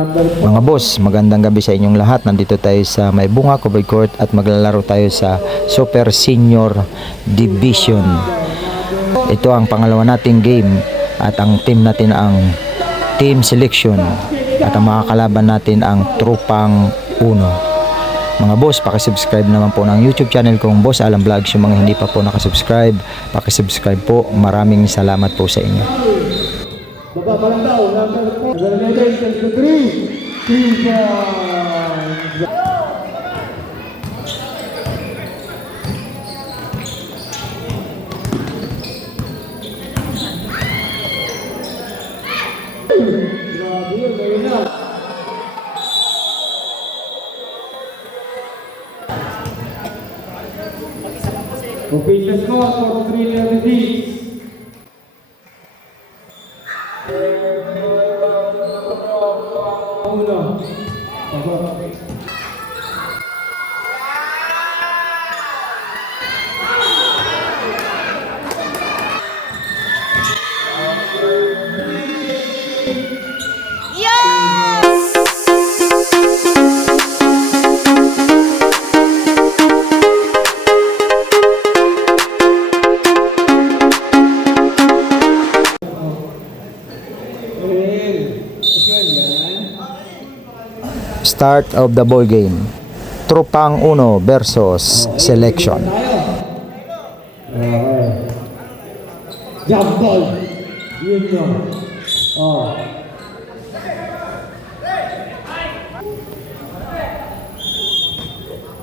Mga boss, magandang gabi sa inyong lahat. Nandito tayo sa May Bunga Covered Court at maglalaro tayo sa Super Senior Division. Ito ang pangalawa nating game at ang team natin ang team selection at ang mga kalaban natin ang Tropang Uno. Mga boss, pakisubscribe naman po ng YouTube channel kong Boss Alam Vlogs. Yung mga hindi pa po nakasubscribe, pakisubscribe po. Maraming salamat po sa inyo. Baba pa lang daw, number 4. Gagamitin, take the 3. Grabe yun, ayun na. Official score for 3-6. Start of the ball game. Tropang Uno versus Selection. Jump ball. Yun yun. Oh.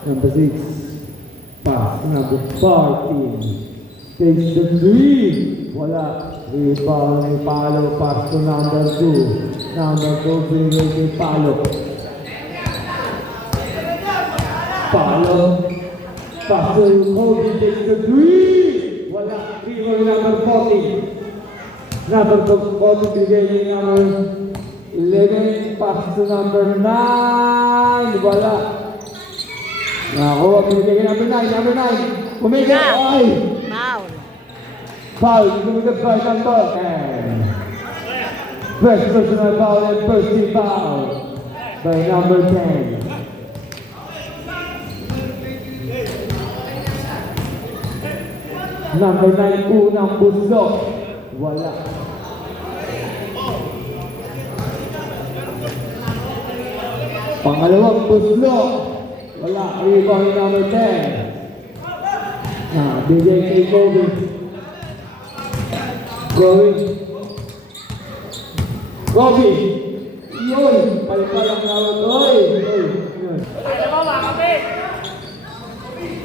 Number 6. Pass. Number 14. Takes the 3. Wala. Rebound. May palo. Pass to number 2. Number 2. Bigay may palo. Palo. Pass to Cody. Takes the 3. Wala. Rebound number 14. Number 40. Bigay may number 11. Pass to number 9. Wala. Nakakuha, binigay number 9, number 9. Kumigay, ay! Foul. Foul, kumigay by number 10. First personal foul and first team foul by number 10. Number 9, unang buso. Wala. Pangalawang buso. Wala, rebound number 10. Bigay kay Kobe. Kobe. Yun, palipalang nawag. Oy! Yun.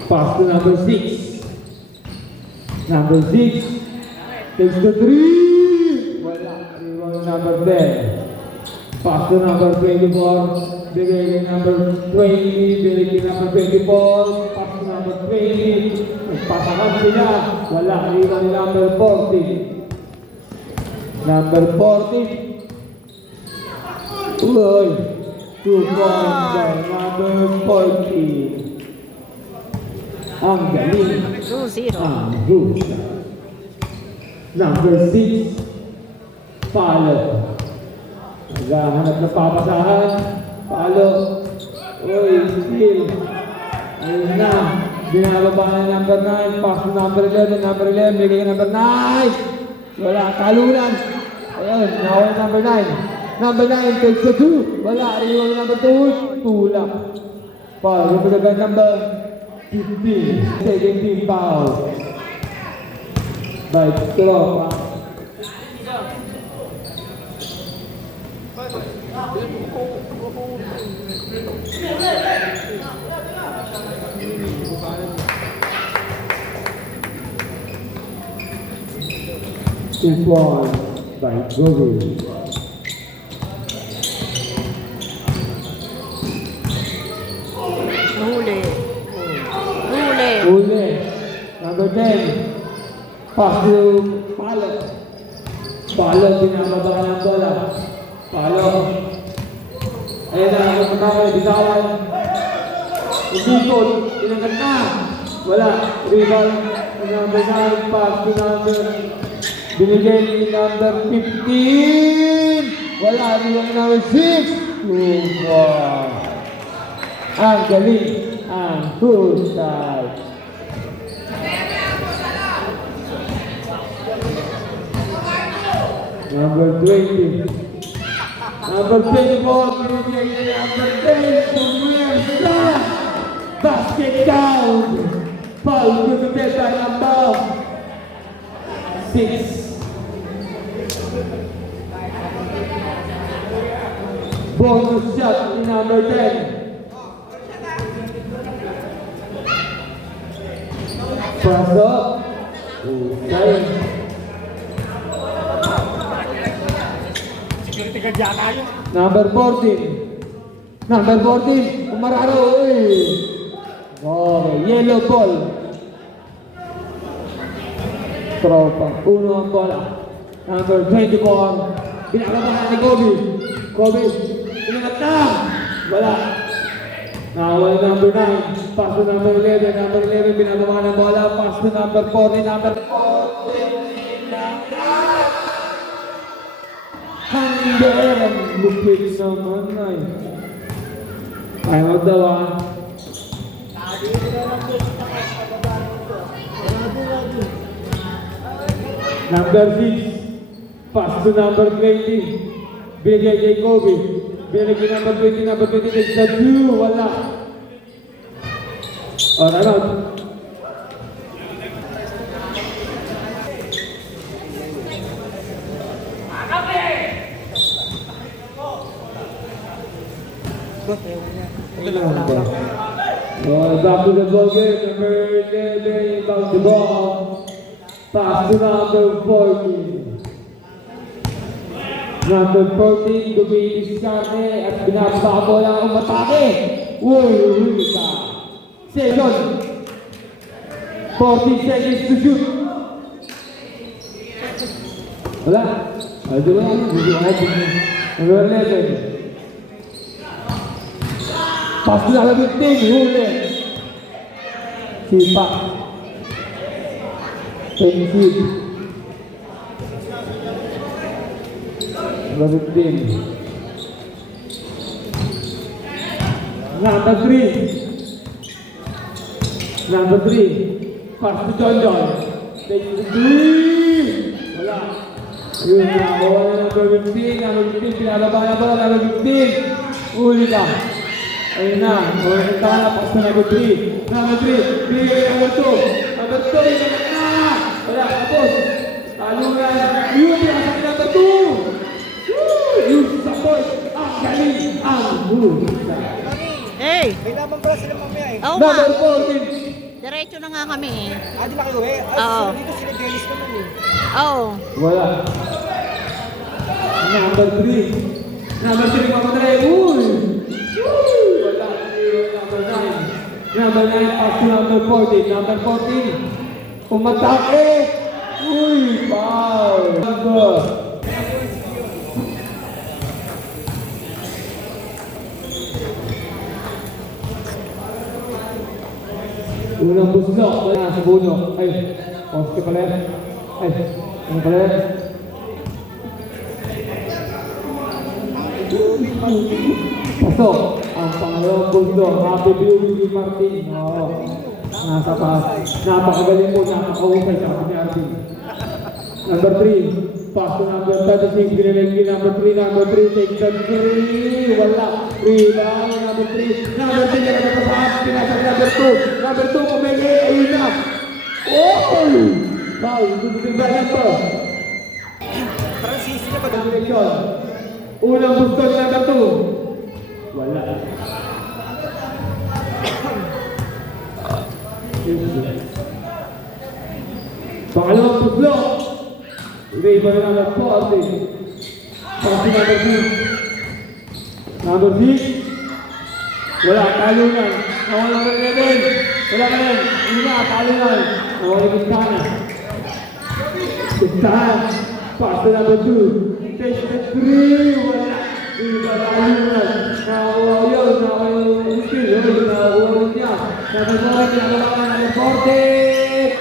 Pass to number 6. Number 6. Takes the 3. Wala, rebound number 10. Pass to number 24. Bigay kay number 20, bigay kay number 24, pass to number 20, nagpasakan sila, wala, iwan number 40. Number 40, uy, 2 points by number 40. Ang galing, 2-0. ang husa. Number 6, follow. Naghahanap ng papasahan. Palo. Uy, steal. Ayun na. Binababa na number 9. Pass to number 11. Number 11. Bigay number 9. Wala. Talunan. Ayun. Nawala number 9. Number 9 takes the 2. Wala. Riwan number 2. Tulak. Foul. Lumagay number 15. Second team foul. By Tropa. Two points by Gogi. Huli. Huli. Uli. Number 10. Pass to Palo. Palo, pinababa ng bola. Palo. Ayan na, magpapakay, bitawan. Isikot, tinanggal na. Wala, rebound. Number 9, pass to number Binigay ni number 15. Wala, yung number 6. Ang galing, ang husay. Number 20. Number 24, binigay niya number 10, Pumierda. Basket count. Foul committed by number 6. Bonus shot ni number 10. Pasok. Usay. Number 14. Number 14. Umararo. Oh, yellow ball. Tropa. Uno ang bola. Number 24. Pinakabahan ni Kobe. Kobe. Inangat na. Wala. Nakawala number 9. Pass to number 11. Number 11. Pinakabahan ng bola. Pass to number 40. Number 40. Hander ang lupit naman ay. Ayaw daw ah. Number 6. Pass to number 20. Binigay kay Kobe. Binigay kay number 20. Number 20 takes the 2. Wala. O, nanod. Back to the ball game, number 11, back the ball. Pass to number 14. Number 14, Dubilis Karte at binababa ko lang ang matake. Huli ka. Second. 40 seconds to shoot. Wala. Ito lang. Number 11. Pass na lang 15, huli. Sipa. Pensive. Number 15. Number 3. Number 3. Pass to John John. Take the 3. Wala. Yun na. Wala number 15. Number 15. Pinalabayan ko. Number 15. Huli ka. Ayun na, makikita na, pass na number 3. Number 3, bigay number 2. Number 2, inangat na! Wala, tapos. Talungan, yun, pinasakit number 2. Yun, support, ang galing, ang hula. Hey! May naman pala sila mamaya eh. Oo nga. Number 14. Diretso na nga kami eh. Di ba kayo eh? Oo. Dito sila Dennis naman eh. Oo. Wala. Number 3. Number 3, mamatay. Uy! Wala. Number 9. Number 9, pass to number 14. Number 14. Umatake. Uy, foul. Number. Unang busno. Wala sa buno. Ay, poste pala yan. Ay, ano pala yan? Pasok ang pangalawang buldo. Happy Beauty Martin. Oo. Nasa pass. Napakagaling po. Napakahusay sa akin ni Arvin. Number 3. Pass to number 36. Binilagay number 3. Number 3. Take the 3. Wala. Rebound. Number 3. Number 3. Yan ang pass. Pinasok number 2. Number 2. Pumili. Ayun na. Oh! Foul. Dudutin ba yan po? Parang sisi na ba? Direction. Unang busto ni number 2. Wala. Pangalawang buslo. Iba na number 4. Pasi number 2. Number 6. Wala. Talungan. Nawala number 11. Wala ka rin. Hindi na. Talungan. Nawala yung Bintana. Bintana. Pasi number 2. Take the 3. Wala. Iba talungan. Nakuha yun. Nakuha yung skill. Nakuha yun niya. Number 4. Pinagawa number 40.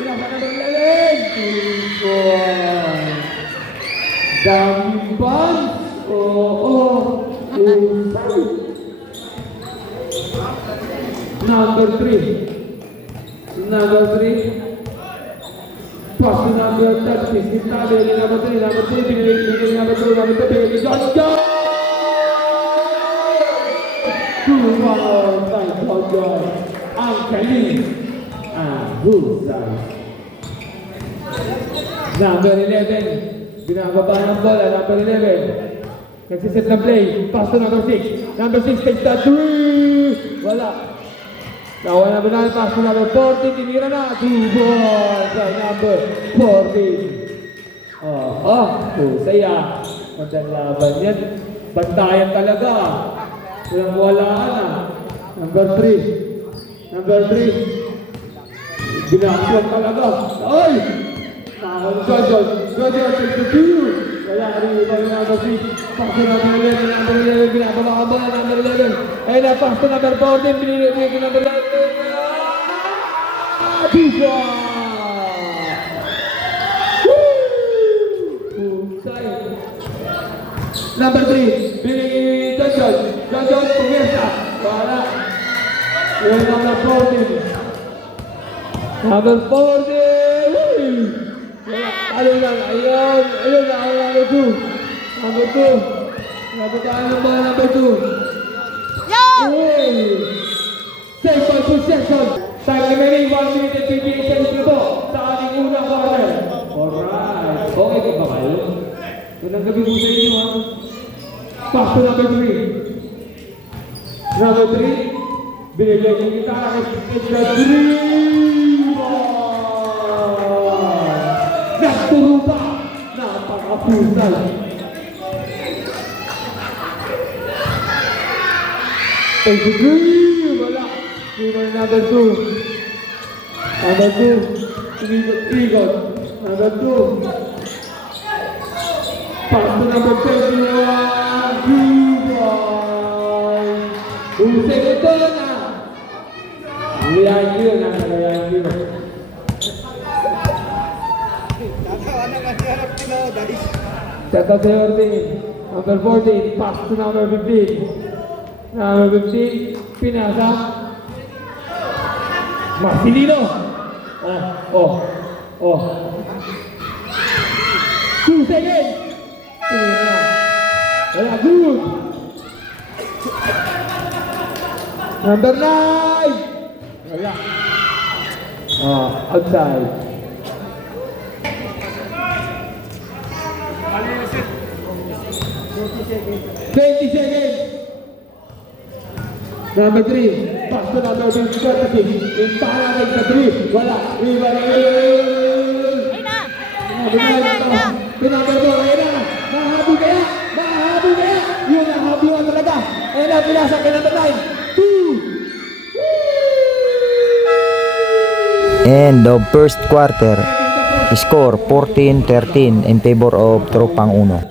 Pinasa number 11. Daming bunch. Oo. Number 3. Number 3. Pass to number 30. Sintali, number 3. Number 3. Binigay number 2. Number 2. Binigay John John! 2-1. Time for John. Ang galing. Husay. Number 11. Binababa ng bola. Number 11. Nagsiset na play. Pass to number 6. Number 6 takes the 3. Wala. Nawala na na. Pass to number 14. Tinira na. 2-ball. Sa number 14. Husay Magandang laban yan. Bantayan talaga. Walang walaan Number 3. Number 3. Binaksuan talaga. Ay! Nakakon Jojon. Jojon takes the 2. Wala rin iba yung number 6. Pass to number 11. Number 11. Binababa ang bola. Number 11. Ayun na. Pass to number 14. Binibigay ko number 11. Tufa! Husay. Number 3. Binibigay Jojon. Jojon pumesa. Wala. Ayun number 14. Number 40! Ayun lang, ayun na, number 2. Number 2. Nabataan ng mga number 2. Yo! Save by possession. Time remaining 1 minute and 58 seconds na po sa ating unang quarter. Alright. Okay ka ba kayo? Unang gabi po sa inyo Pass to number 3. Number 3. Binigay yung gitara kay Edgar 3. Nagturo pa! Napakapusal! Take the 3! Wala! Number 2. Number 2. Igot. Number 2. Pass to number 21. Husay ito na! Liyan yun. Set up the team. Number 14, pass to number 15. Number 15, pinasa. Marcelino. Oh. 2 seconds. Wala, good. Number 9. Wala. Outside. 20 seconds. Number 3. Pass to number 26. Impala takes the 3. Wala. Ay na! Number 4. Ayun na. Mahabol kaya. Yun ang habulan talaga. Ayun na. Pinasa kay number 9. 2. End of first quarter. Score 14-13 in favor of Tropang Uno.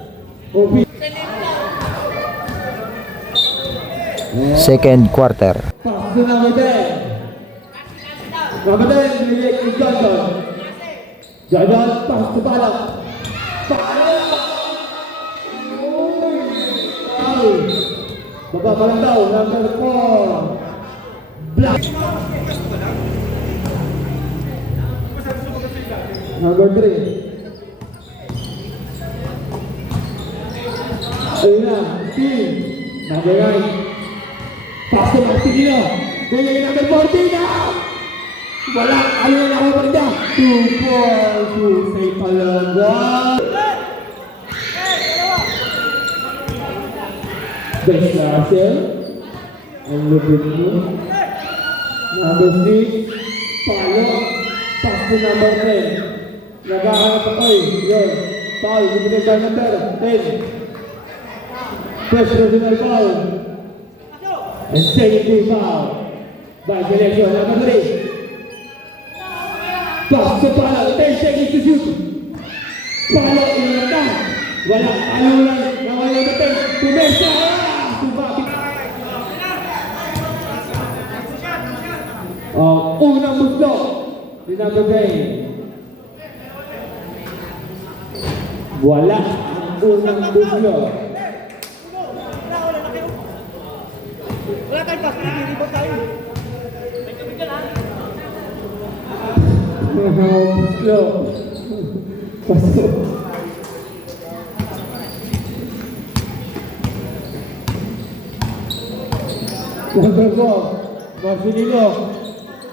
Second quarter. Pass to number 10. Number 10, binigay kay Johnson. Johnson, pass to Palak. Baba pa lang daw, number 4. Black. Number 3. Ayun na, team. Number 9. Pass to Marcelino. Bigay number 14 na. Wala. Ayun na ako pa rin na. 2-4. Husay talaga. Best Russell. Ang lupit mo. Number 6. Palo. Pass to number 10. Nagahanap ako yun. Foul. Ibigay ka number 10. First personal foul. And second foul. By selection number 3. Pass to Palo. 10 seconds to shoot. Palo. Inata. Wala. Alulan. Nawala number 10. Tumesa. Subapit. Unang gusto. Di number 10. Wala. Unang gusto. Wala tayong pass, nilibot tayo. Paslo. Paslo. Number 4, Marcelino.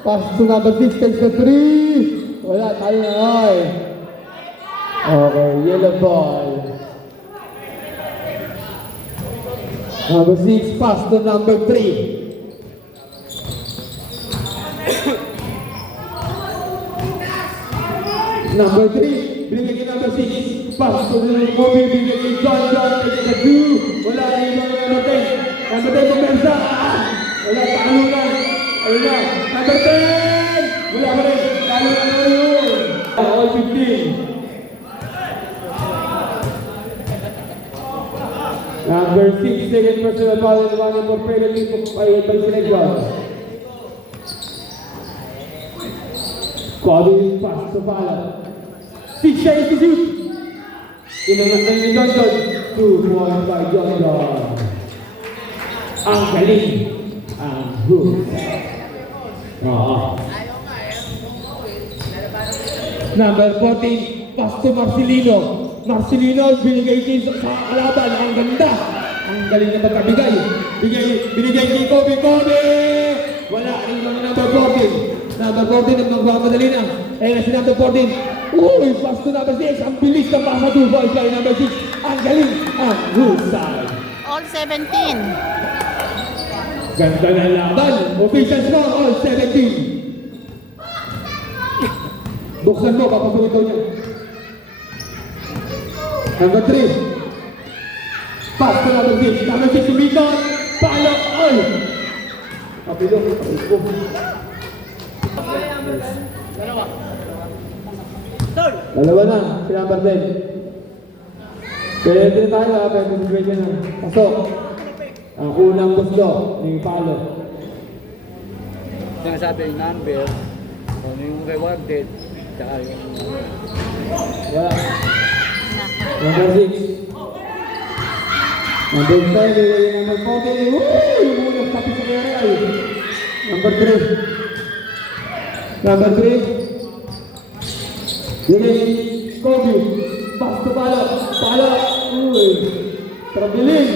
Pass to number 6, takes the 3. Wala, tayo na ay. Okay, yellow ball. Number 6, pass to number 3. Number 3, binigay kay number 6. Pass to the Kobe, binigay kay John, takes the 2. Wala, ibang number 10. Number 10, pumersa. Wala, talo na. Ayun na, number 10. Wala pa rin, talo na naman yun. All 15. Number 6, second personal foul and one for penalty by Senegal. Kobe pass to Fala. 6 siya to shoot. Inangan ni Johnson. 2 points by Johnson. Ang galing. Ang good. Number 14, pass to Marcelino. Marcelino binigay din sa kalaban. Ang ganda. Ang galing na magkabigay. Binigay kay Kobe. Kobe! Wala rin mga number 14. Number 14 at magmamadali na. Ayun na si number 14. Uy, pass to number 6. Ang bilis ng pasa 2 balls kay number 6. Ang galing. Ang husay. All 17. Ganda na laban. Official score, all 17. Buksan mo, papasukin daw niya. Number 3. Pass to number 6. Number 6, umikot. Palo. Ay! Kapilo. Dalawa na, si number 10. Pwede tayo ha, pwede na. Pasok. Ang unang gusto, yung palo. Yung sabi yung number, yung rewarded, tsaka yung... Wala. Number 6. Number 5, number 40. Yung unang sabi sa kaya ay. Number 3. Number 3. Sige, Kobe. Pass to palo. Palo. Uy. Trabiling.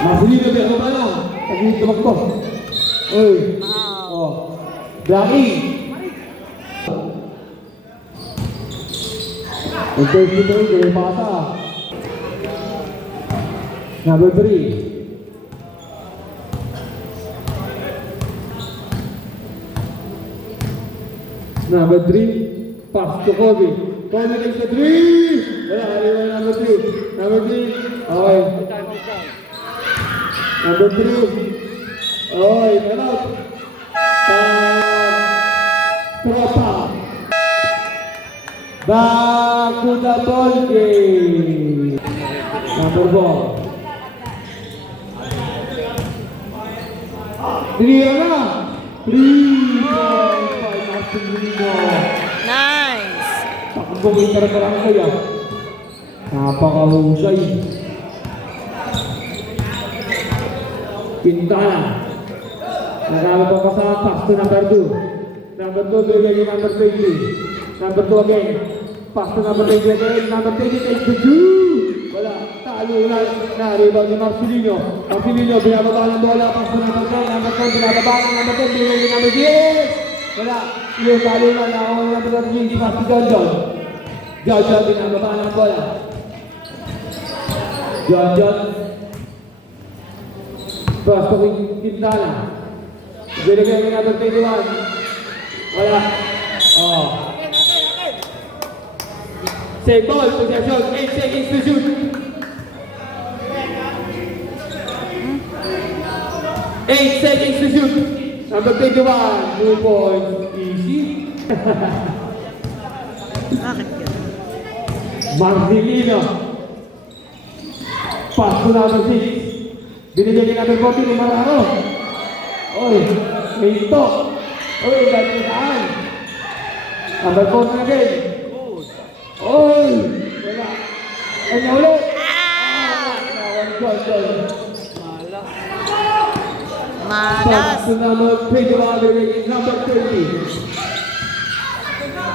Marcelino, pero pala. Tagilid ka magpo. Uy. Oh. Blackie. First dito rin, kaya pasa. Number 3. Number 3, pass to Kobe. Kobe takes the 3! Wala, wala number 3. Number 3, okay. Number 3. Okay, cut out. Tropa. Back to the ball game. Number 4. 3 na. 3. Nice. Takbong karang kaya. Napakahusay. Pintana. Nagkala pa sa pass to number 2. Number 2, bigay kay number 20. Number 2 again. Pass to number 20 again. Number 20 takes the 2. Wala. Talo na. Rebound ni Marcelino. Marcelino, binababa ng bola. Pass to number 10. Number 10, binababa ng number 10. Bigay kay number 10. Wala. Yung talo na. Nakawala ng number 20. Pass to John. John, binababa ng bola. John. Pass to Quintana. Binigay kay number 21. Wala. Oh. Save ball, possession, 8 seconds to shoot. 8 seconds to shoot. Number 21, 2 points, easy. Bakit yun? Marcelino. Pass to number 6. Binigay kay number 40 ni Mararo. Oy, may ito. Oy, dahil saan? Number 4 again. Oy, wala. Kanya ulit. Malas. Pass to number 21, number 30.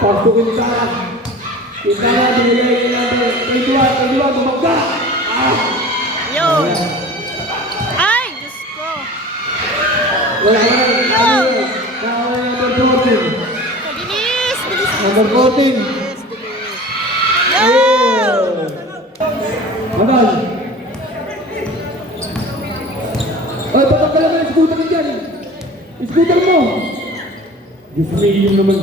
Pass to Quintana. Quintana, binigay kay number 21, bumagka. Yun. Ay, Diyos ko. Wala ka na. Nakawala number 14. Bilis, bilis. Number 14. Bilis, bilis. Yun. Amal. Ay, patanggal naman yung scooter niya dyan. Scooter mo. Diyos me, yun naman.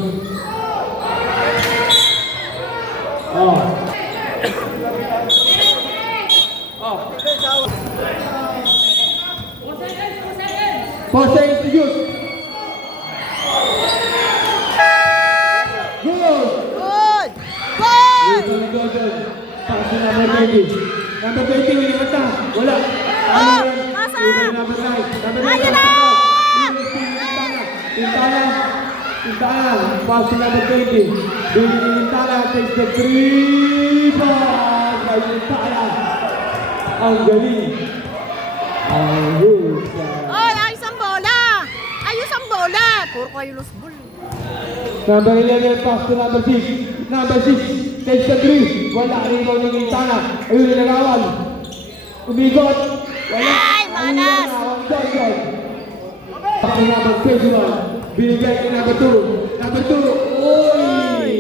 Pasa Institute. Good. Good. Good. Pasa number 20. Number 20, may nakata. Wala. Oh, pasa. Number 9. Ayun na! Quintana. Pass to number 20. Billy Quintana takes the 3 pass by Quintana. Ang galing. Ang husay. Oy, ayos ang bola. Ayos ang bola. Puro kayo loose ball. Number 11, pass to number 6. Number 6, takes the 3. Wala, rebound ni Quintana. Ayun, nilagawan. Umigot. Wala. Ay, manas. Johnson. Pass to number 21. Binigay kay number 2. Number 2. Oy!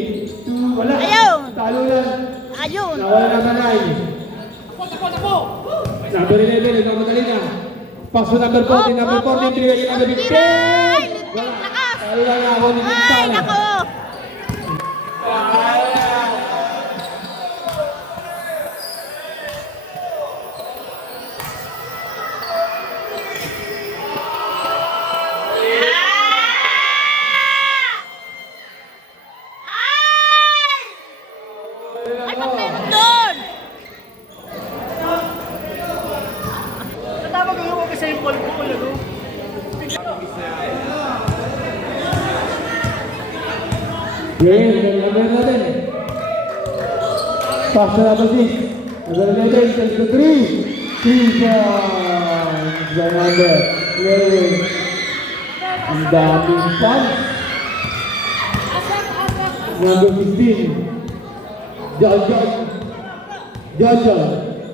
2. Wala. Ayun. Talo lang. Ayun. Nawala number 9. Number 11, ikaw madali na. Pass to number 14. Number 14, binigay kay number 15. Ay, lakas. Talo lang ako ni Ay, Quintana. nako. Ay, pag-meron doon. Tama kayo mo kasi yung call ko, ano? Game, number 11. Pass to number 6. Number 11, takes the 3. 3 points by number 11. Ang daming punch. Number 16. Jojo.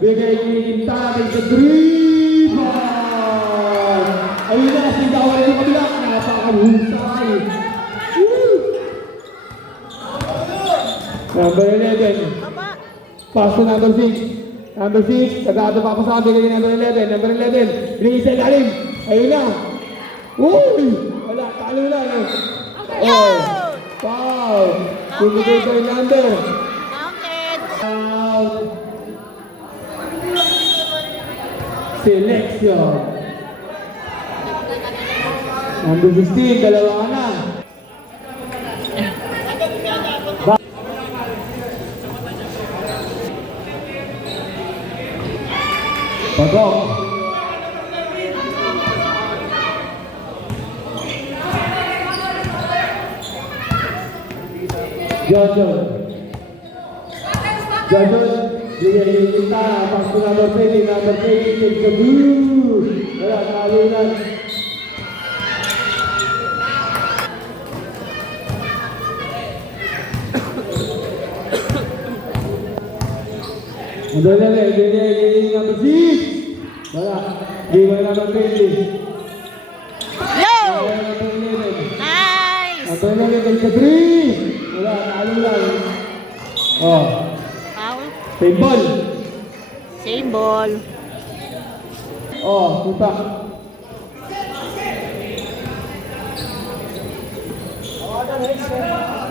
Bigay kay Quintana, takes the 3 points. Ayun na, sigawan rin yung kabila. Napakahusay. Woo! Number 11. Baba. Pass to number 6. Number 6, tagado pa sa atin kay number 11. Number 11, binigay sa ilalim. Ayun na. Uy! Wala, talo na. Yun! Foul! Binigay kay number. Counted. Out. Selection. Number 16, dalawa ka na. Pagok. Johnson. Bigay kita. Pass to number 20. Number 20 takes the blue. Wala, talo na. Number 11, bigay number 6. Wala, bigay number 20. Yo! Number 11. Nice! Number 11 takes the 3. Wala, talo lang. Oh, Foul. same ball. Same ball. Oh, tuta.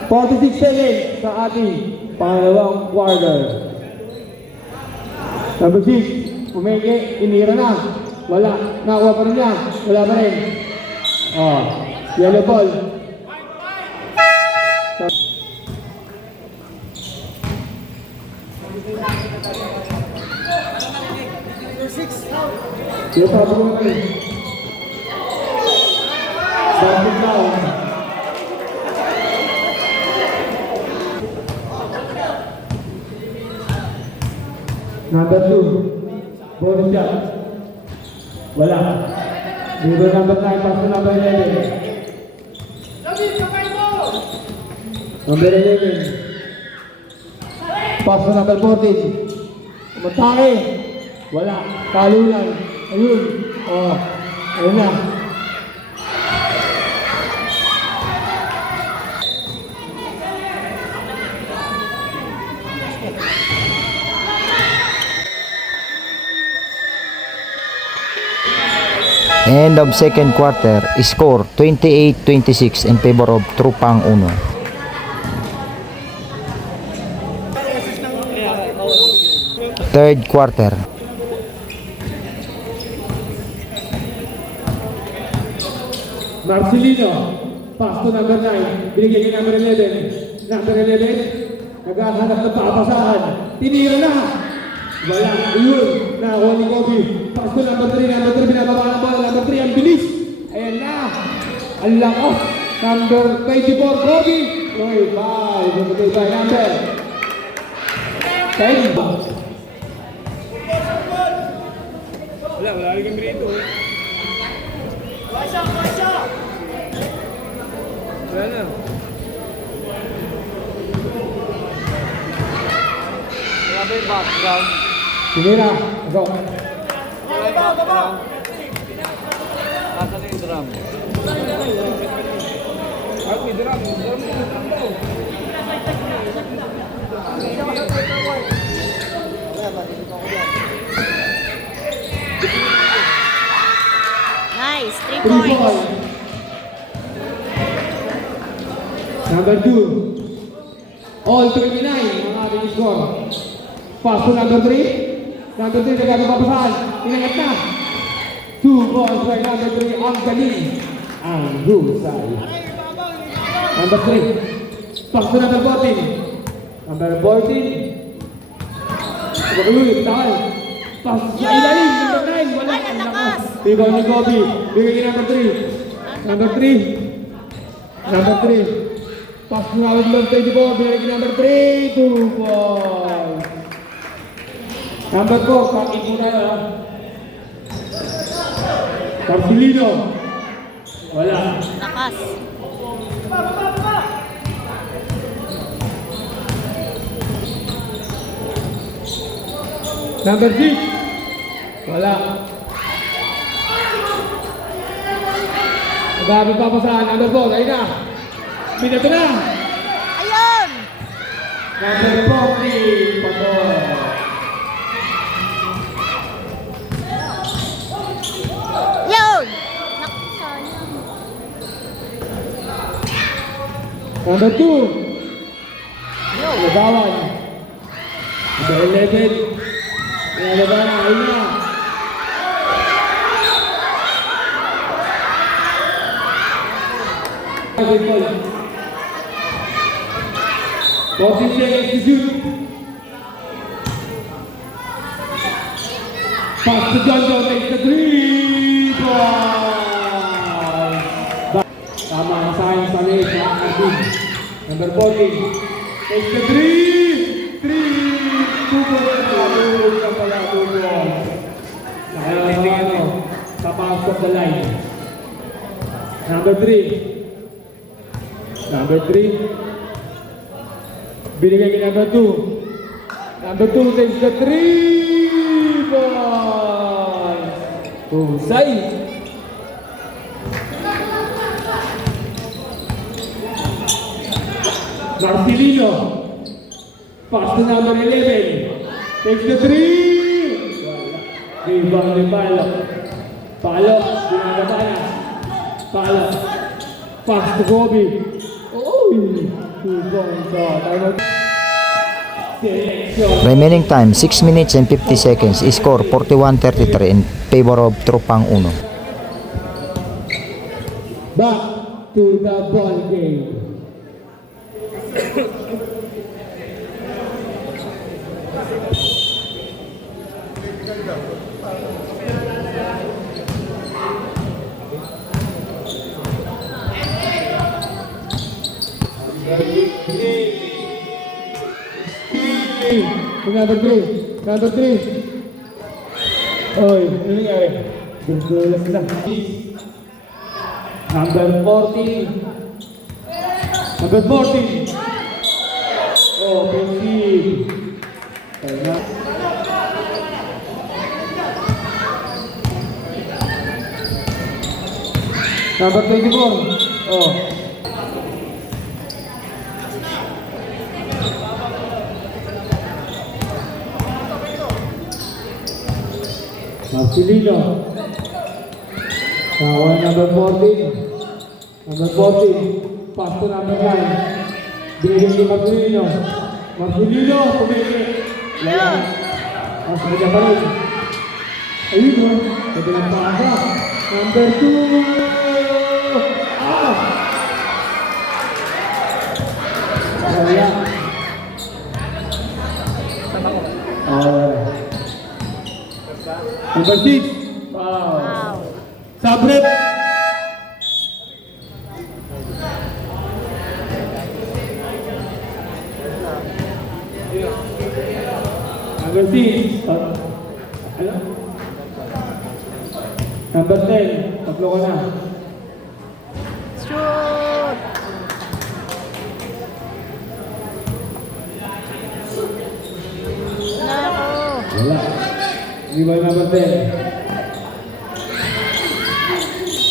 "46 seconds sa ating pangalawang quarter. Number 6, umeke, inira na. Wala, nakuha pa rin niya. Wala pa rin. Oh, yellow ball. Yung sabi ko na rin. Basket down. Number 2, bonus shot. Wala. Number 9, pass to number 11. Number 11. Pass to number 14. Umatake. Wala. Talo lang. Ayun. Oh. Ayun na. End of second quarter, score 28-26 in favor of Trupang Uno. Third quarter. Marcelino. Pass to number 9. Binigay kay number 11. Number 11. Naghahanap ng papasahan. Tinira na. Wala. Ayun. Nakakuha ni Kobe. Pass to number 3. Number 3. Binababa ng bola. Number 3. Ang bilis. Ayan na. Ang lakas. Number 24. Kobe. Uy, bye. Bumutay by number 10. Wala kami rito. Wala na. Wala ba yung background? Tinira. Go. Wala yung background. Asan na yung drum? Ay, may drum. Nice, 3 3 points. points. Number 2. All 39 ang ating score. Pass to number 3. Number 3 nagkakaroon papasahan. Inangat na. 2 points by number 3. Ang galing. Ang husay. Number 3. Pass to number 14. Number 14. Pagkakulit, taal. Pass sa ilalim. Number 9. Wala. Ay, ang lakas. Rebound ni Kobe. Bigay kay number 3. Number 3. Number 3. Pass to number 24. Bigay kay number 3. 2 points. Number 4. Pakit mo tayo ha. Marcelino. Wala. Lakas. Number 6. Wala. Grabe pa pa sa number 4. Ayun na. Pinato na. Ayun! Number 40. Pato. Yun! Naku, sayang. Number 2. Nagawan. Number 11. Nagawan na. Ayun na. Position execute. Pass to John John takes the 3 points. Tama ang sayang sa leg ng Arvin. Number 14 takes the 3. 2 points. Tulog ka pala, 2 points. Nakalawa sa pass of the line. Number 3. Number 3. Binigay kay number 2. Number 2 takes the 3 points. Husay. Marcelino. Pass to number 11. Takes the 3. Wala. Rebound ni Palo. Palo. Binagaba na. Palo. Pass to Kobe. Oh! 2 points. Timeout. Selection. Remaining time 6 minutes and 50 seconds. Score 41-33 in favor of Trupang Uno. Back to the ball game. Number 3. Number 3. Oy, ano nangyari? Gugulas na. Number 14. Number 14. offensive. Kaya na. Number 24. Oh. Marcelino. Kawan number 14. Number 14. Pass to number 9. Binigyan ni Marcelino. Marcelino, pumili. Wala. Mas medya pa rin. Ayun o. Pwede lang pasa. Number 2. Ah! Wala. Number 6. Wow. Wow. Sabret. Number 6. Ano? Number 10. Tatlo ka na. Shoot. Nako. Wala. Hindi ba number 10?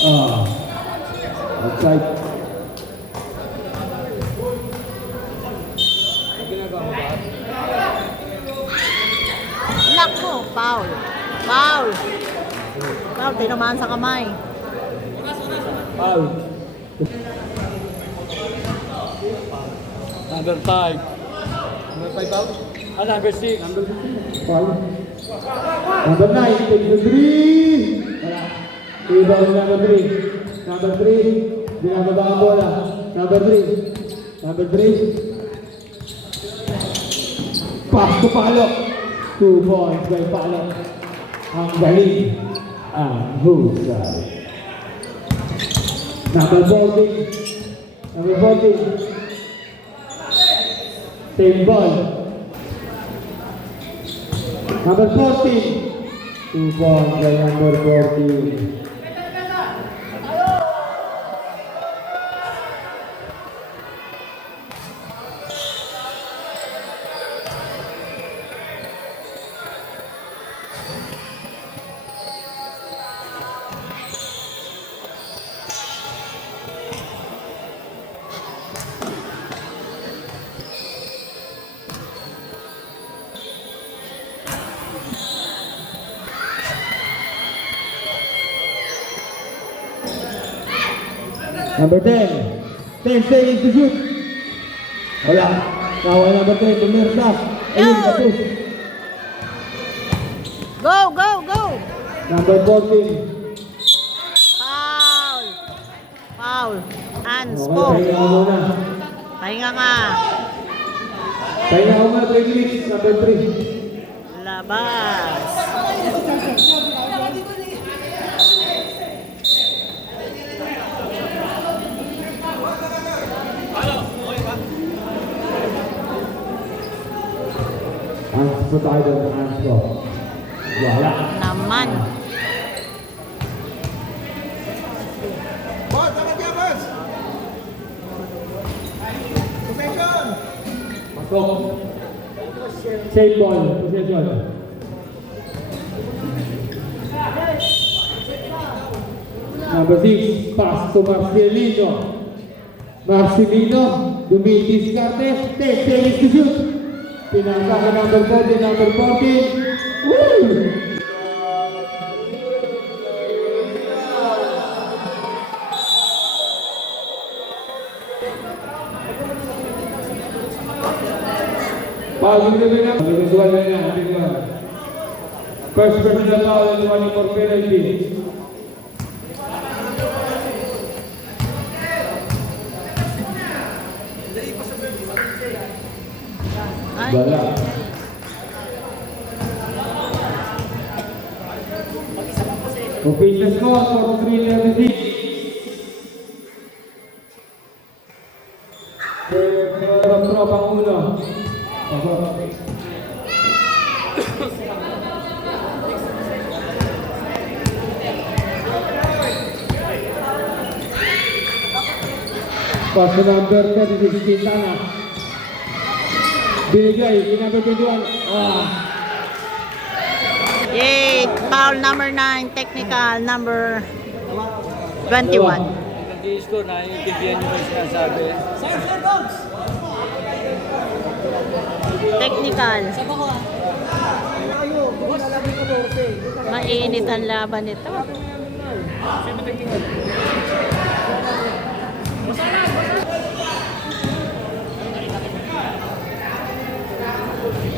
Ah. Outside. Nako. Foul. Foul. Foul. Tinamaan sa kamay. Foul. Number 5. Number 5 out? Ah, number 6. Foul. Number 9. Take the 3. Wala. Rebound number 3. Number 3. Dinababa ang bola. Number 3. Number 3. Pass to Palo. 2 points by Palo. Ang galing. Ang husay. Number 14. Number 14. Same ball. Number 14. 2 points by number 14. Number 10. 10 seconds to shoot. Wala. Kawal number 10. Pumirsa. Ayun, kapus. Go, go, go. Number 14. Foul. Foul. Hands Okay, po. pahinga ka muna. Pahinga nga. Pahinga ka muna. 3 minutes. Number 3. Labas. Hands po tayo doon. Hands po. Wala. Naman. Boss, tama dyan, boss! Possession! Pasok. Same ball. Possession. Number 6. Pass to Marcelino. Marcelino. Dumidiskarte. 10 seconds to shoot. Pinangka ka number 14. Number 14. Woo! Foul na Nagkasuhan na yan. First personal foul and 1 for penalty. Ay. Wala. Official score, 43-36. Tropang uno. Pass number 36, Quintana. Binigay, number 21. Yay! Foul number 9, technical number 21. Hindi ko naiintindihan nyo yung sinasabi. Technical. Mainit ang laban nito.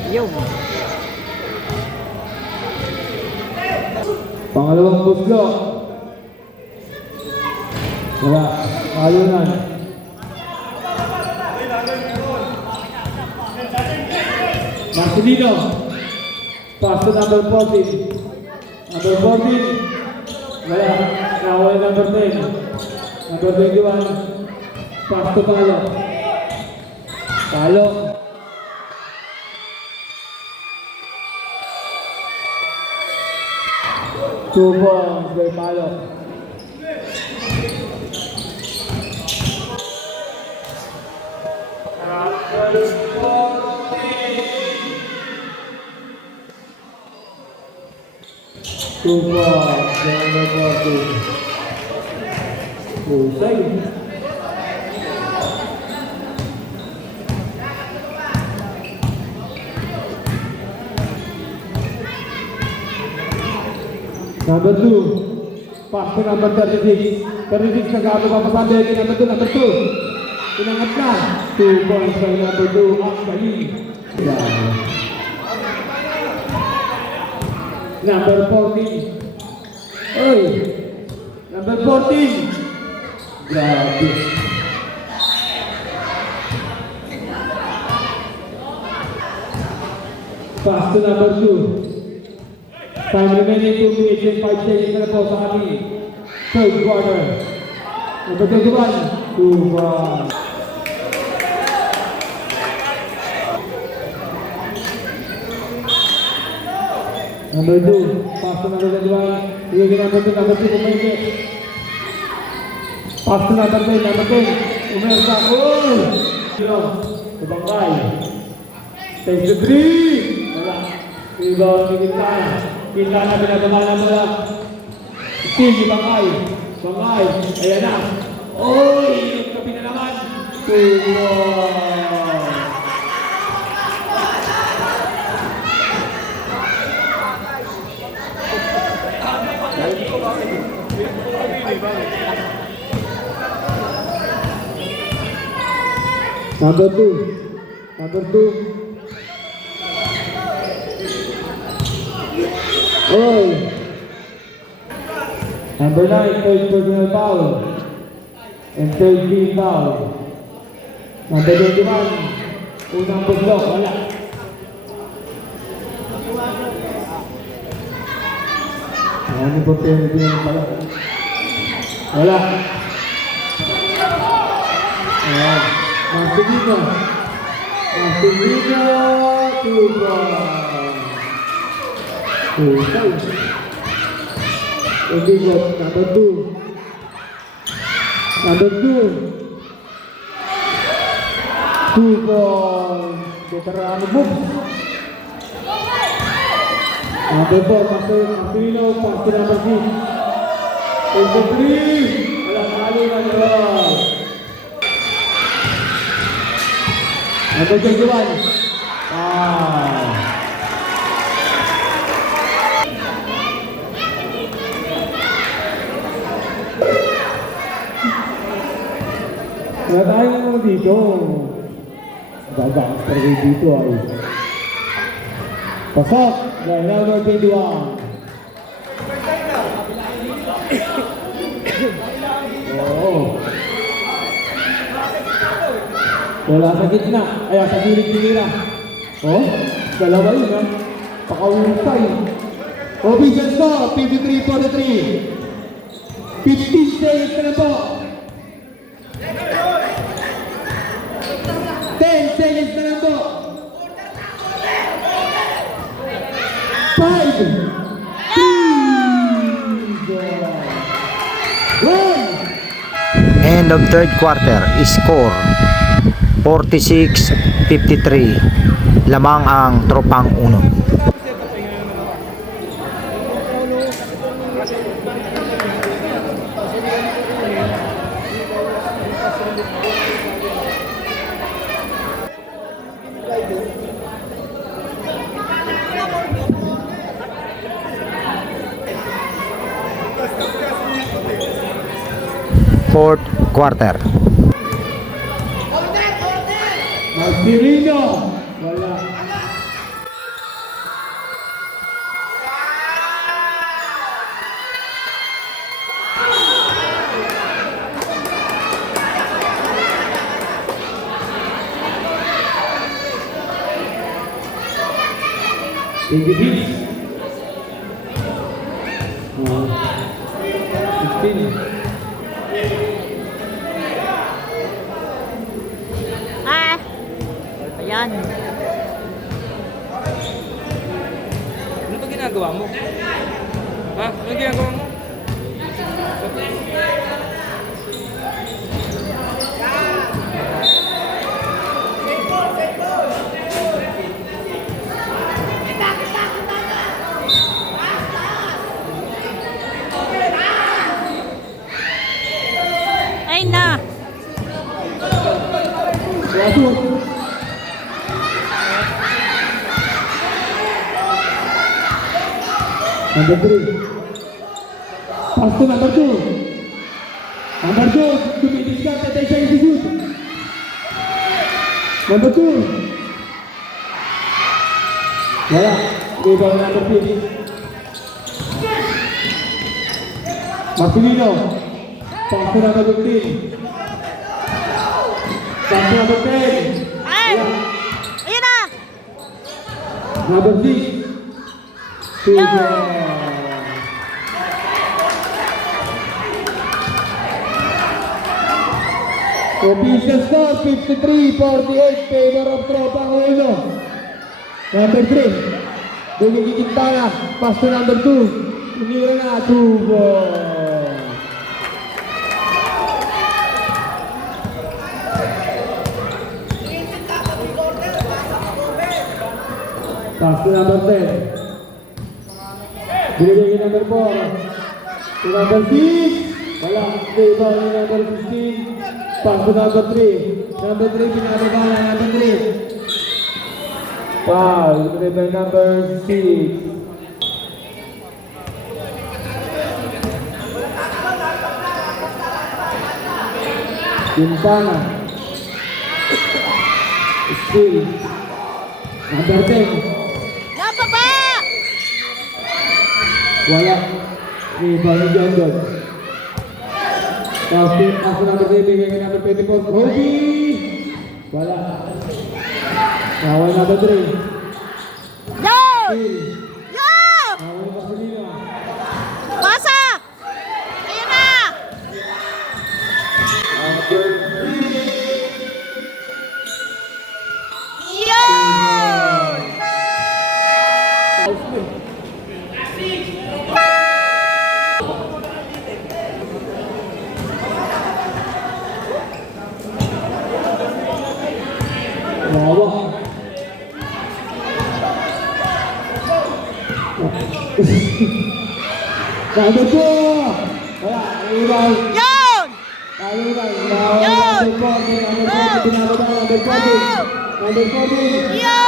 Yung. Pangalawang buslo. Wala. Alunan. Marcelino. Pass to number 14. Number 14. Wala. Nawala number 10. Number 21. Pass to Palo. Palo. Two balls by Palo. Two balls by number 14. Husay. Number 2, pass to number 36. 36 nag-aabot pa pasabi kay number 2, number 2. Pinangat na. 2 points by number 2, actually. Number 14. Oy! Number 14. Grabe. Pass to number 2. Time remaining 2 minutes and 5 seconds na po sa ating third quarter. Number 21, 2-1. Number 2, pass to number 21. Bigay number 2, pumayagit. Pass to number 10, number 10. Umersa, oh! Sabangay. Takes the 3. Wala. Rebound, Quintana. Quintana, pinagamalan mo lang. Steve, Bangay. Bangay. Ayan na. Oy! Kapi na naman. 2-1. Number 2. Number 2. Oy! Number 9, third personal foul. And third team foul. Number 21, unang block, wala. Ano ba penalty na pala? Wala. Ayan. Marcelino. Marcelino, 2-1. Husay. Obigot, number 2. Number 2. 2 points. Veterano moves. Number 4, Marcelino, pass to number 6. Number 3. Wala talo na doon. Number 21. Wala tayo naman dito. Gagangster kayo dito ay. Pasok! Dahil number 21. Oo. Wala sa gitna. Ay, sa gilid-gilira. Oh, dalawa yun ha. Pakahusay. Official score, 53-43. 15 seconds na po. 10 seconds na lang po. 5, 3, 1. End of third quarter, score 46-53. Lamang ang tropang uno. Fourth quarter. Martirino. Wala. Higit. 15. Ayan. Ano ba ginagawa mo? Ha? Ano ginagawa mo? Ay na. Number 3. Pass to number 2. Number 2. Tumitis ka, tatay siya i-shoot. Number 2. Wala. Rebound number 3. Marcelino. Pass to number 15. Pass to number 10. Ay! Ayan na! Number 6. Official score 53-48 favor of Tropang Uno. Number 3. Dugi Quintana. Pass to number 2. Tinira na 2 ball. Pass to number 10. Binigay number 4. To number 6. Wala. Rebound ni number 15. Pass to number 3. Number 3, pinababa na number 3. Foul. Rebound number 6. Quintana. Steal. Number 10. Napapa! Wala. Rebound ni John Dodd. Pass number 3, bigay kay number 24. Kobe! Wala. Nawal number 3. Yo! Steal. Yo! Nawal ni Marcelino. Pasa! Ayan na! Yo! Wawa. Number 2! Wala. Rebound. Yun! Number 4. Number 4. Number 14. Yo!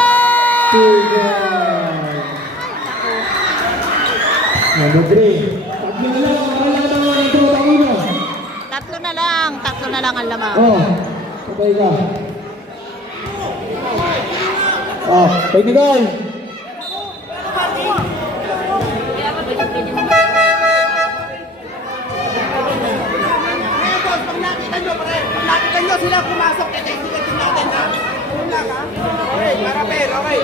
Number 3. Tatlo na lang. Tatlo na lang ang lamang. Oh, sabay ka. Oh, technical. Nakita nyo sila pumasok, titignan din natin, ha? Wala ka? Okay, marapel, okay.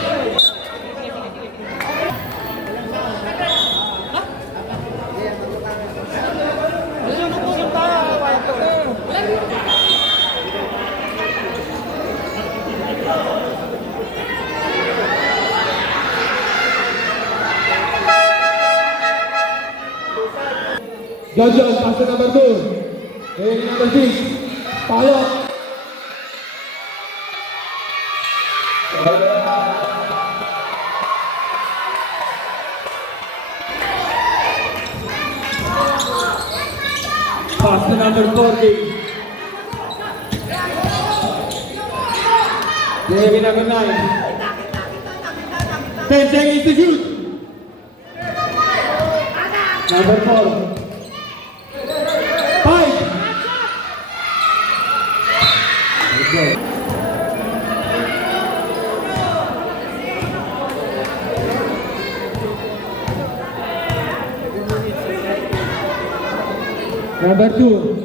Jojo, pass to number 2. Number 6. Palo. Pass to number 40. Baby number 9. 10 seconds to shoot. Number 4. 5. Okay. Number 2.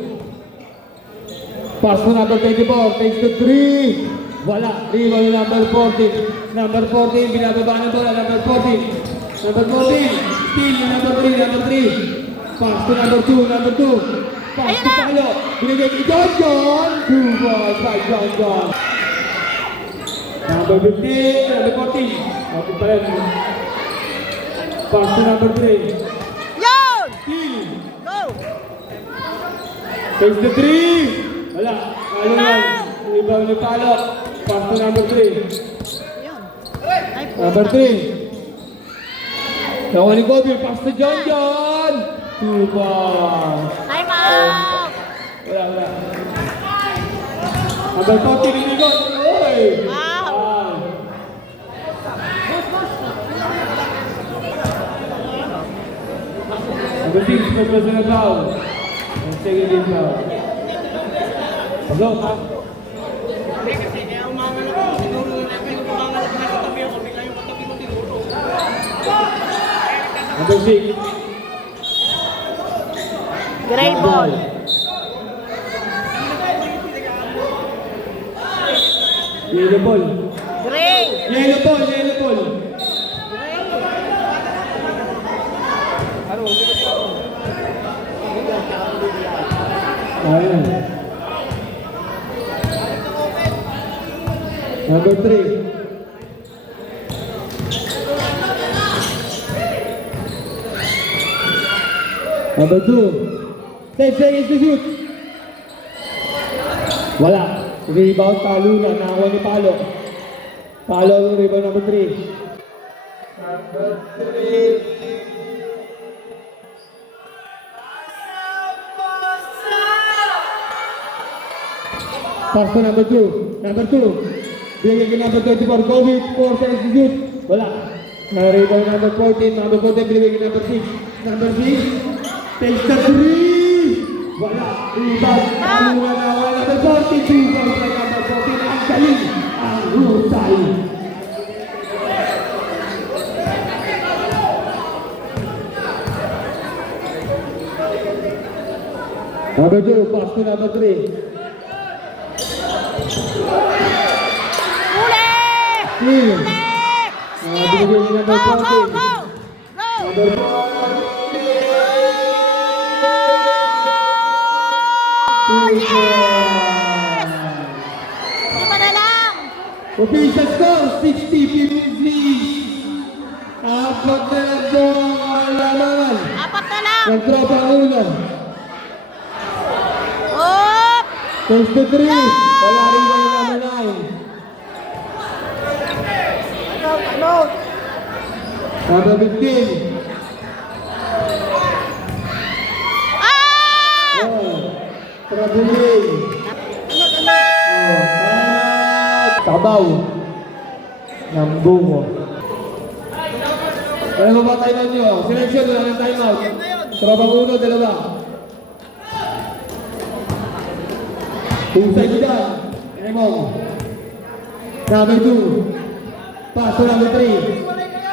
Pass to number 24. Takes to 3. Wala. Rebound number 14. Number 14. Binababa ng bola. Number 14. Number 14. Steal yung number 3. Number 3. Pass to number 2. Number 2. Pass to Palo. Binigay kay John John. 2 balls by John John. Number 15. Number 14. Okay pa rin. Pass to number 3. Yun! Steal. Go! Takes the 3. Wala. Palo lang. Rebound ni Palo. Pass to number 3. Yun. Ay, Number 3. Nakuha ni Kobe. Pass to John John. 2 balls. Time out! Wala. Number 14. Inigot. Oy! Wow! Wow. Number 6. First personal foul. And second game foul. Go, ha? Number 6. Gray ball. Yellow ball. Gray. Yellow ball. Yellow ball. Ayan. Number 3. Number 2. 10 seconds to shoot. Wala. Rebound, Palo na. Nakakuha ni Palo. Palo yung rebound number 3. Number 3. Pass to number 2. Number 2. Bigay kay number 24. Kobe. 4 seconds to shoot. Wala. Na-rebound number 14. Number 14. Bigay kay number 6. Number 6. Takes the 3. Wala. Rebound. Nakuha na. Wala. Number 42. Goal by number 14. Ang galing. Ang husay. Number 2. Pass to number 3. Uli! Binigay ni number Go, go, 14. go! Go! Number 4. Yes! Lima na lang! Official score, 60 Philippines lead. Apat na lang po ang lamangan. Apat na lang! Ng tropa ang ulo. Op! Takes to 3. Wala rin kayo naman 9. Number 15. Ah! Oh, traveling. Tabaw. Ng bungo. Kaya ba tayo na nyo? Selection, wala ng timeout. Tropang uno, dalawa. Husay mo dyan. Emong. Number 2. Pass to number 3.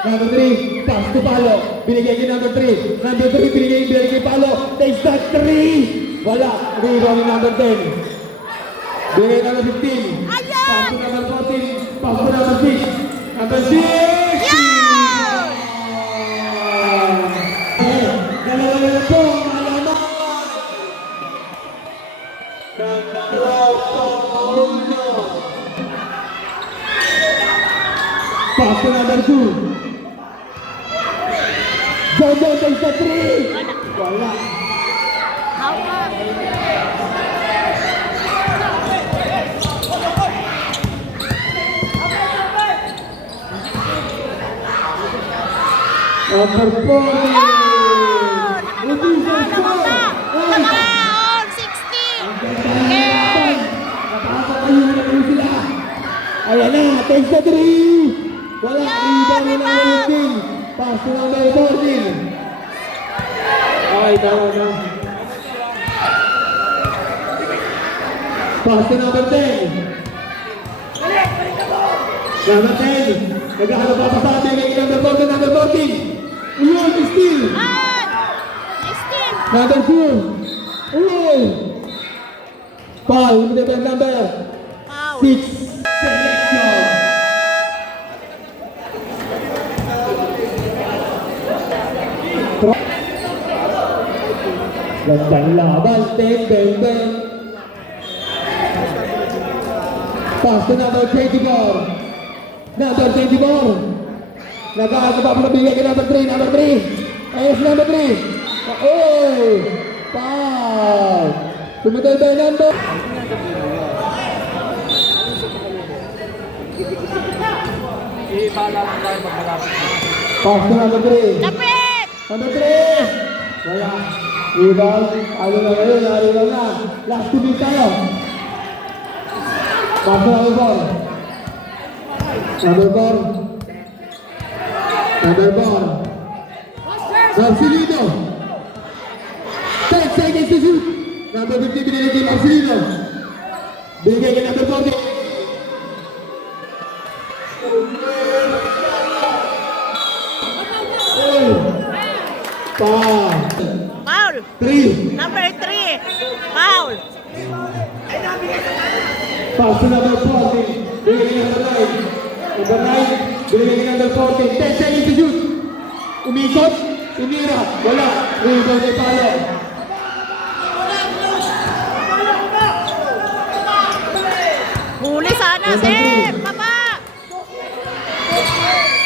Number 3. Pass to Palo. Binigay kay number 3. Number 3. Binigay kay Palo. Takes that 3. Wala. Rebound yung number 10. Binigay number 15. Pass to number 14. Pass to number 6. Number 6. Dalawa na lang po. Malaman. Pass to number 2. Jojo takes the 3. Wala. Hawak! Number 40. Official score. Nakaon! 60! Okay! Napapakayun na po sila. Ayan na, takes the 3. Wala, rebound na lang ulit din. Pass to number 14. Ay, tama na. Pass to number 10. Number 10. Naghahanap pa sa atin kay number 14, number 14. Uyun, steal. Ay! Steal! Number 2. Uyun. Paul, limited number Foul! 6. Selection. Gandang laban, ten, bang, bang. Pass to number 24. Number 24. Nagkakaba po nabigay kay number 3. Number 3. Ayos number 3. Oh! Foul! Tumitay ba yung number? Ipaala lang tayo pagkalapit. Pass to number 3. Lapit! Number 3. Wala. Rebound. Ano na ngayon? Narinig na. Last 2 minutes tayo. Pass to number 4. Number 4. Number 4. Marcelino. 10 seconds to shoot. Number 50 binigay kay Marcelino. Binigay kay number 40. Foul. Foul! 3. Number 3! Foul! Pass to number 40. Binigay kay number 9. Number 9. Binigay kay number 40. 10 seconds to shoot. Umikot. Umira. Wala. Rebound kay Palo. Huli sana, sir! Baba!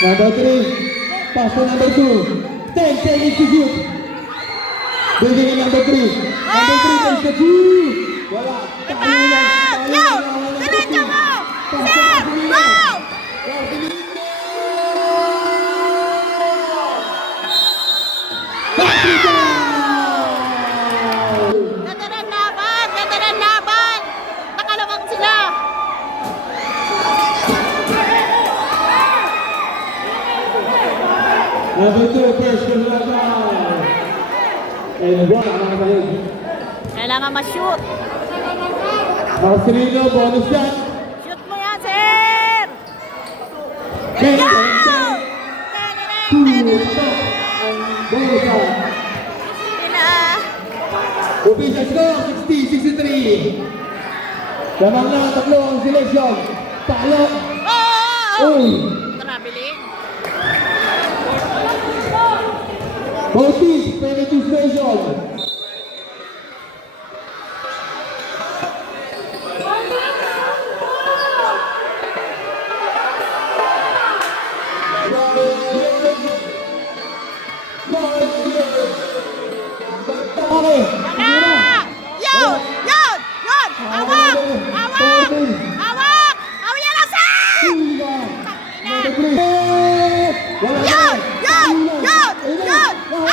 Number 3. Pass to number 2. 10 seconds to shoot. Binigay kay number 3. Number 3 takes the 2. Wala. Ipan! Yo! Diretso mo! Sir! Go! Ganda ng laban! Ganda ng laban! Nakalawang sila! Number 2, first personal foul. And one, mga kahig. Kailangan ma-shoot! Marcelino, bonus shot. Shoot mo yan, sir! Ten, Go! ten, 2, stop. Ang bonus shot. Sila! Official score, 60-63. Lamang lang, tatlo ang selection. Palo. Oh! Uy. Traveling! Bautis, penalty station. Okay. Ah! Yun! Yun! Yun! Hawak! Hawak! Hawak! Hawak yan ang sir! Yun! Yun! Yun! Yun! Ay!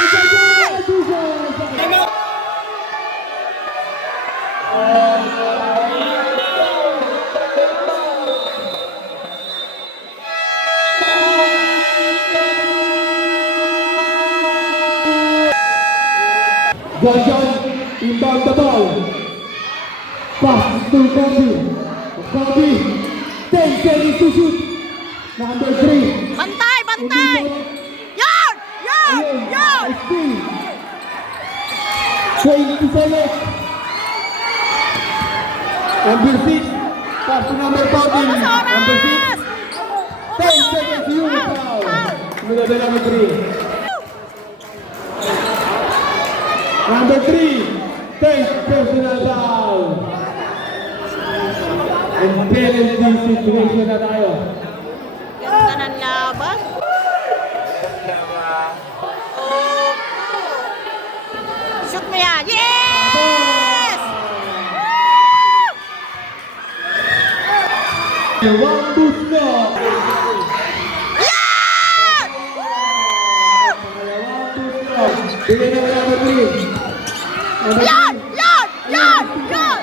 Johnson, inbound the ball. Pass to Kobe. Kobe, 10 seconds to shoot. Number 3. Bantay! Bantay! Yun! Yun! Yun! Still. 20 seconds. Number 6. Pass to number 14. Oras! Number 6. Oras! 10 seconds to shoot. Foul. Number 3. Number 3. 10 personal foul. And penalty situation na tayo. Ganda ng laban. Shoot mo yan! Yes! Woo! One boost na. Yan! Woo! Bigay na number 3. Yan! Yan! Yan! Yan!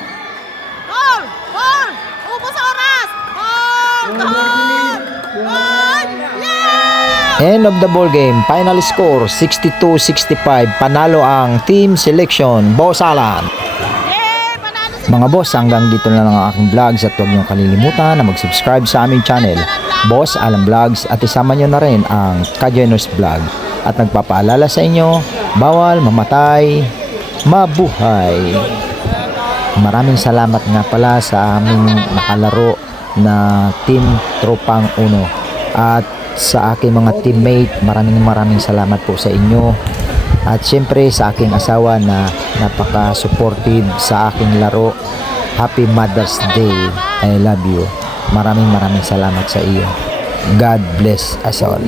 Goal! Goal! Ubus oras! Goal! Goal! Goal! Yeah! End of the ball game. Final score 62-65. Panalo ang team selection Boss Alan. Yeah! Panalo si Mga boss, hanggang dito na lang ang aking vlogs at huwag niyong kalilimutan na mag-subscribe sa aming channel, Boss Alan Vlogs, at isama niyo na rin ang Kajenos Vlog. At nagpapaalala sa inyo, bawal mamatay, mabuhay. Maraming salamat nga pala sa aming nakalaro na Team Tropang Uno. At sa aking mga teammate, maraming salamat po sa inyo. At syempre sa aking asawa na napaka-supportive sa aking laro. Happy Mother's Day. I love you. Maraming salamat sa iyo. God bless us all.